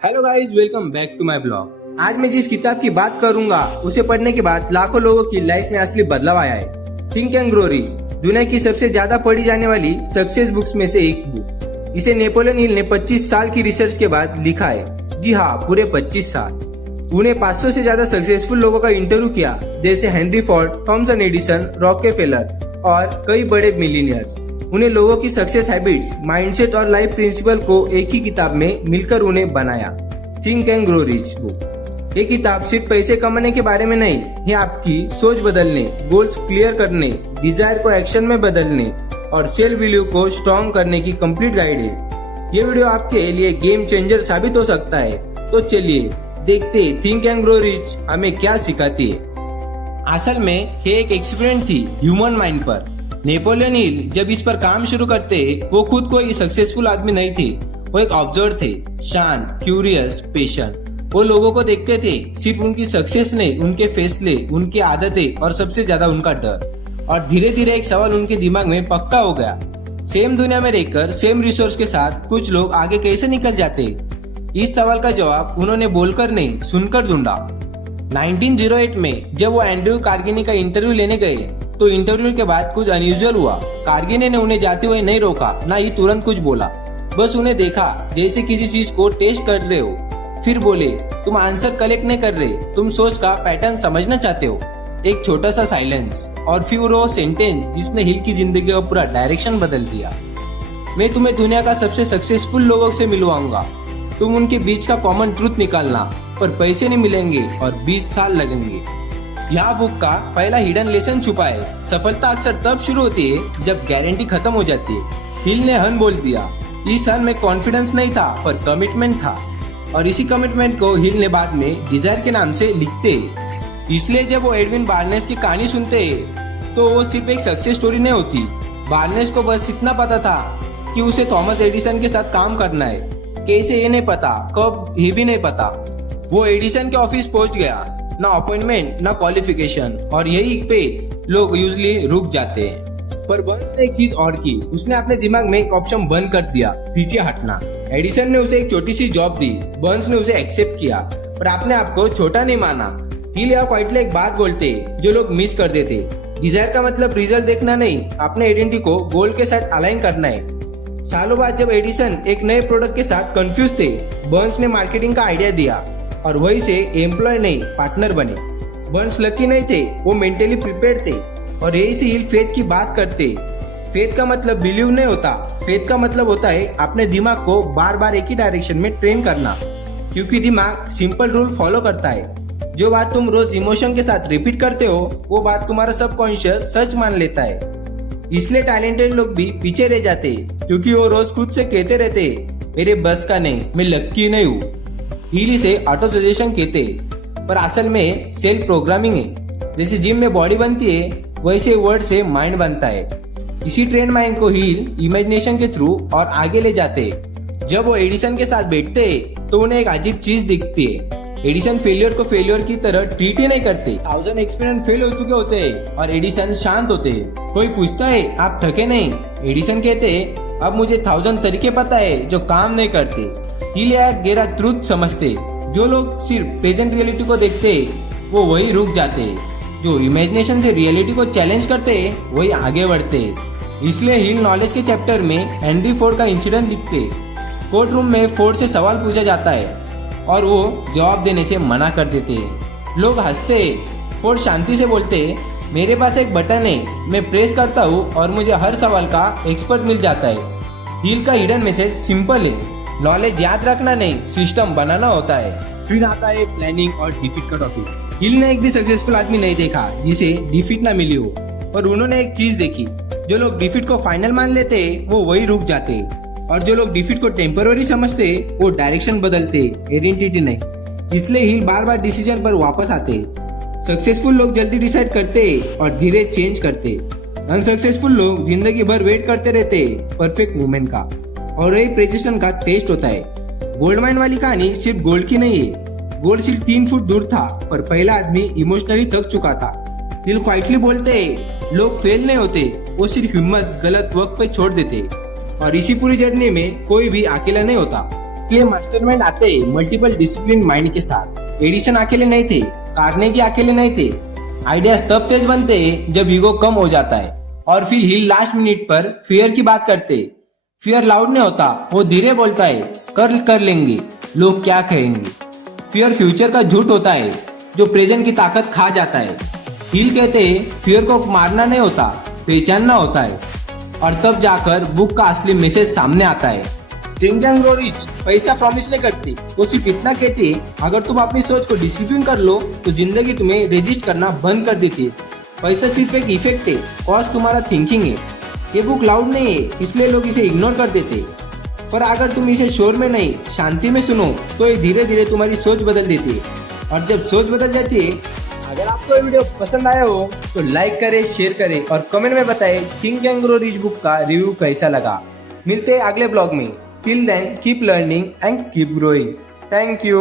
Hello guys, welcome back to my blog. आज मैं जिस किताब की बात करूंगा उसे पढ़ने के बाद लाखों लोगों की लाइफ में असली बदलाव आया है। थिंक एंड ग्रो रिच दुनिया की सबसे ज्यादा पढ़ी जाने वाली सक्सेस बुक्स में से एक बुक। इसे नेपोलियन हिल ने 25 साल की रिसर्च के बाद लिखा है। जी हाँ, पूरे 25 साल। उन्हें 500 से ज्यादा सक्सेसफुल लोगों का इंटरव्यू किया, जैसे हेनरी फोर्ड, थॉमसन एडिसन, रॉकेफेलर और कई बड़े मिलीनियर्स। उन्हें लोगों की सक्सेस हैबिट्स, माइंडसेट और लाइफ प्रिंसिपल को एक ही किताब में मिलकर उन्हें बनाया। Think and grow rich book. ये किताब सिर्फ पैसे कमाने के बारे में नहीं, ये आपकी सोच बदलने, गोल्स क्लियर करने, डिजायर को एक्शन में बदलने और सेल्फ वैल्यू को स्ट्रॉन्ग करने की कंप्लीट गाइड है। ये वीडियो आपके लिए गेम चेंजर साबित हो सकता है। तो चलिए देखते थिंक एंड ग्रो रिच हमें क्या सिखाती है। असल में ये एक एक्सपेरिमेंट थी ह्यूमन माइंड पर। नेपोलियन हिल जब इस पर काम शुरू करते, वो खुद कोई सक्सेसफुल आदमी नहीं थे। वो एक ऑब्जर्वर थे, शांत, क्यूरियस, पेशेंट। वो लोगों को देखते थे, सिर्फ उनकी सक्सेस नहीं, उनके फैसले, उनकी आदतें और सबसे ज्यादा उनका डर। और धीरे धीरे एक सवाल उनके दिमाग में पक्का हो गया। सेम दुनिया में रहकर सेम रिसोर्स के साथ कुछ लोग आगे कैसे निकल जाते? इस सवाल का जवाब उन्होंने बोलकर नहीं, सुनकर ढूंढा। 1908 में जब वो एंड्रयू कार्गिनी का इंटरव्यू लेने गए, तो इंटरव्यू के बाद कुछ अनयूजुअल हुआ। कार्गिनी ने उन्हें जाते हुए नहीं रोका, ना ही तुरंत कुछ बोला। बस उन्हें देखा जैसे किसी चीज को टेस्ट कर रहे हो। फिर बोले, तुम आंसर कलेक्ट नहीं कर रहे, तुम सोच का पैटर्न समझना चाहते हो। एक छोटा सा साइलेंस और फिर वो सेंटेंस जिसने हिल की जिंदगी का पूरा डायरेक्शन बदल दिया। मैं तुम्हें दुनिया का सबसे सक्सेसफुल लोगों से मिलवाऊंगा। तुम उनके बीच का कॉमन ट्रूथ निकालना, पर पैसे नहीं मिलेंगे और 20 साल लगेंगे। यहाँ बुक का पहला हिडन लेसन छुपा है। सफलता अक्सर तब शुरू होती है जब गारंटी खत्म हो जाती है। हिल ने हन बोल दिया। इस हन में कॉन्फिडेंस नहीं था, पर कमिटमेंट था। और इसी कमिटमेंट को हिल ने बाद में डिजायर के नाम से लिखते। इसलिए जब वो एडविन बार्नेस की कहानी सुनते, तो वो सिर्फ एक सक्सेस स्टोरी नहीं होती। बार्नेस को बस इतना पता था कि उसे थॉमस एडिसन के साथ काम करना है। कैसे ये नहीं पता, कब ये भी नहीं पता। वो एडिसन के ऑफिस पहुंच गया, ना अपॉइंटमेंट ना क्वालिफिकेशन, और यही पे लोग यूजली रुक जाते हैं। पर बर्न्स ने एक चीज और की। उसने अपने दिमाग में एक ऑप्शन बंद कर दिया, पीछे हटना। एडिसन ने उसे एक छोटी सी जॉब दी, बर्न्स ने उसे एक्सेप्ट किया, पर अपने आप को छोटा नहीं माना। हिल या क्वाइटली एक बात बोलते जो लोग मिस कर देते। डिजायर का मतलब रिजल्ट देखना नहीं, अपने आइडेंटिटी को गोल के साथ अलाइन करना है। सालों बाद जब एडिसन एक नए प्रोडक्ट के साथ कंफ्यूज थे, बर्न्स ने मार्केटिंग का आइडिया दिया और वही से एम्प्लॉय नहीं, पार्टनर बने। बर्न्स लकी नहीं थे, वो मेंटली प्रिपेयर्ड थे। और यही से हिल फेथ की बात करते। फेथ का मतलब बिलीव नहीं होता, फेथ का मतलब होता है अपने दिमाग को बार बार एक ही डायरेक्शन में ट्रेन करना। क्योंकि दिमाग सिंपल रूल फॉलो करता है। जो बात तुम रोज इमोशन के साथ रिपीट करते हो, वो बात तुम्हारा सबकॉन्शियस सच मान लेता है। इसलिए टैलेंटेड लोग भी पीछे रह जाते, क्योंकि वो रोज खुद से कहते रहते, मेरे बस का नहीं, मैं लकी नहीं हूँ। हिल इसे ऑटो सजेशन कहते, पर असल में सेल्फ प्रोग्रामिंग है। जैसे जिम में बॉडी बनती है, वैसे वर्ड से माइंड बनता है। इसी ट्रेन माइंड को हिल इमेजिनेशन के थ्रू और आगे ले जाते। जब वो एडिसन के साथ बैठते, तो उन्हें एक अजीब चीज दिखती है। एडिसन फेलियर को फेलियर की तरह ट्रीट ही नहीं करते। 1000 एक्सपेरिमेंट फेल हो चुके होते हैं और एडिसन शांत होते हैं। कोई पूछता है, आप थके नहीं? एडिसन कहते, अब मुझे 1000 तरीके पता है जो काम नहीं करते। हिल या गहरा ट्रूथ समझते। जो लोग सिर्फ प्रेजेंट रियलिटी को देखते, वो वही रुक जाते। जो इमेजिनेशन से रियलिटी को चैलेंज करते, वही आगे बढ़ते। इसलिए हिल नॉलेज के चैप्टर में हेनरी फोर्ड का इंसिडेंट लिखते। कोर्ट रूम में फोर्ड से सवाल पूछा जाता है और वो जवाब देने से मना कर देते हैं। लोग हंसते। फोर्ड शांति से बोलते, मेरे पास एक बटन है, मैं प्रेस करता हूँ और मुझे हर सवाल का एक्सपर्ट मिल जाता है। हिल का हिडन मैसेज सिंपल है, नॉलेज याद रखना नहीं, सिस्टम बनाना होता है। फिर आता है प्लानिंग और डिफीट का टॉपिक। हिल ने एक भी सक्सेसफुल आदमी नहीं देखा जिसे डिफीट ना मिली हो, पर उन्होंने एक चीज देखी। जो लोग डिफीट को फाइनल मान लेते, वो वही रुक जाते, और जो लोग डिफीट को टेम्पररी समझते, वो डायरेक्शन बदलते, आइडेंटिटी नहीं। इसलिए हिल बार बार डिसीजन पर वापस आते। सक्सेसफुल लोग जल्दी डिसाइड करते और धीरे चेंज करते। अनसक्सेसफुल लोग जिंदगी भर वेट करते रहते परफेक्ट मोमेंट का, और यही प्रेसिशन का टेस्ट होता है। गोल्ड माइन वाली कहानी सिर्फ गोल्ड की नहीं है। गोल्ड सिर्फ 3 फुट दूर था, पर पहला आदमी इमोशनली थक चुका था। हिल क्वाइटली बोलते, लोग फेल नहीं होते, वो सिर्फ हिम्मत गलत वक्त पे छोड़ देते। और इसी पूरी जर्नी में कोई भी अकेला नहीं होता। इसलिए मास्टरमाइंड आते मल्टीपल डिसिप्लिन माइंड के साथ। एडिसन अकेले नहीं थे, कार्नेगी अकेले नहीं थे। आइडियाज तब तेज बनते जब ईगो कम हो जाता है। और फिर हिल लास्ट मिनट पर फियर की बात करते। फियर लाउड नहीं होता, वो धीरे बोलता है, कर लेंगे, लोग क्या कहेंगे। फियर फ्यूचर का झूठ होता है जो प्रेजेंट की ताकत खा जाता है। हिल कहते फियर को मारना नहीं होता, पहचानना होता है। और तब जाकर बुक का असली मैसेज सामने आता है। थिंक एंड ग्रो रिच पैसा प्रॉमिस नहीं करती, वो सिर्फ इतना कहती है अगर तुम अपनी सोच को डिसिप्लिन कर लो तो जिंदगी तुम्हें रेजिस्ट करना बंद कर देती है। पैसा सिर्फ एक इफेक्ट है, कॉस्ट तुम्हारा थिंकिंग है। ये बुक लाउड नहीं है इसलिए लोग इसे इग्नोर कर देते हैं। पर अगर तुम इसे शोर में नहीं शांति में सुनो तो ये धीरे धीरे तुम्हारी सोच बदल देती है। और जब सोच बदल जाती है, अगर आपको ये वीडियो पसंद आया हो तो लाइक करें, शेयर करें और कमेंट में बताएं think and grow rich book का रिव्यू कैसा लगा। मिलते हैं अगले ब्लॉग में। Till then, keep learning and keep growing. Thank you.